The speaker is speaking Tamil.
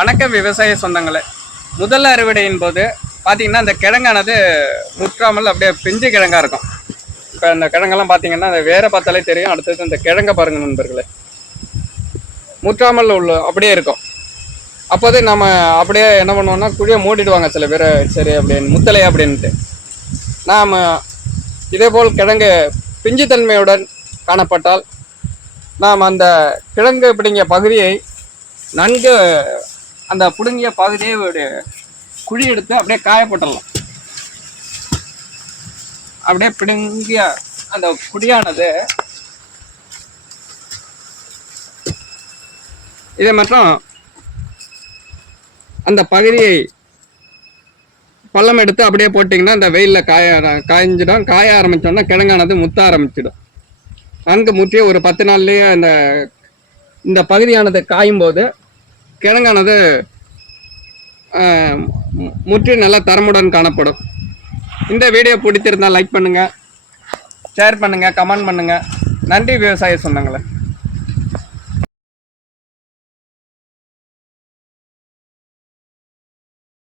வணக்கம் விவசாய சொந்தங்களே. முதல் அறுவடையின் போது பார்த்தீங்கன்னா அந்த கிழங்கானது முற்றாமல் அப்படியே பிஞ்சு கிழங்காக இருக்கும். இப்போ அந்த கிழங்கெல்லாம் பார்த்தீங்கன்னா அந்த வேற பார்த்தாலே தெரியும். அடுத்தது அந்த கிழங்க பாருங்க நண்பர்களே. முற்றாமல் உள்ள அப்படியே இருக்கும். அப்போது நம்ம அப்படியே என்ன பண்ணுவோம்னா குழியை மூடிடுவாங்க சில பேர். சரி அப்படின்னு முத்தலை அப்படின்ட்டு. நாம் இதேபோல் கிழங்கு பிஞ்சுத்தன்மையுடன் காணப்பட்டால் நாம் அந்த கிழங்கு பிடிங்கிய பகுதியை நன்கு அந்த பிடுங்கிய பகுதியை ஒரு குழி எடுத்து அப்படியே காய போட்டுடலாம். அப்படியே பிடுங்கிய அந்த குடியானது இதை மட்டும் அந்த பகுதியை பள்ளம் எடுத்து அப்படியே போட்டிங்கன்னா அந்த வெயிலில் காய காய்ஞ்சிடும் காய ஆரம்பித்தோன்னா கிழங்கானது முத்த ஆரம்பிச்சிடும். நன்கு முற்றிய ஒரு பத்து நாள்லேயே அந்த இந்த பகுதியானது காயும் போது கிழங்கானது மு- முற்றி நல்ல தரமுடன் காணப்படும். இந்த வீடியோ பிடித்திருந்தால் லைக் பண்ணுங்கள் ஷேர் பண்ணுங்கள் கமெண்ட் பண்ணுங்கள் நன்றி விவசாய சொன்னாங்களே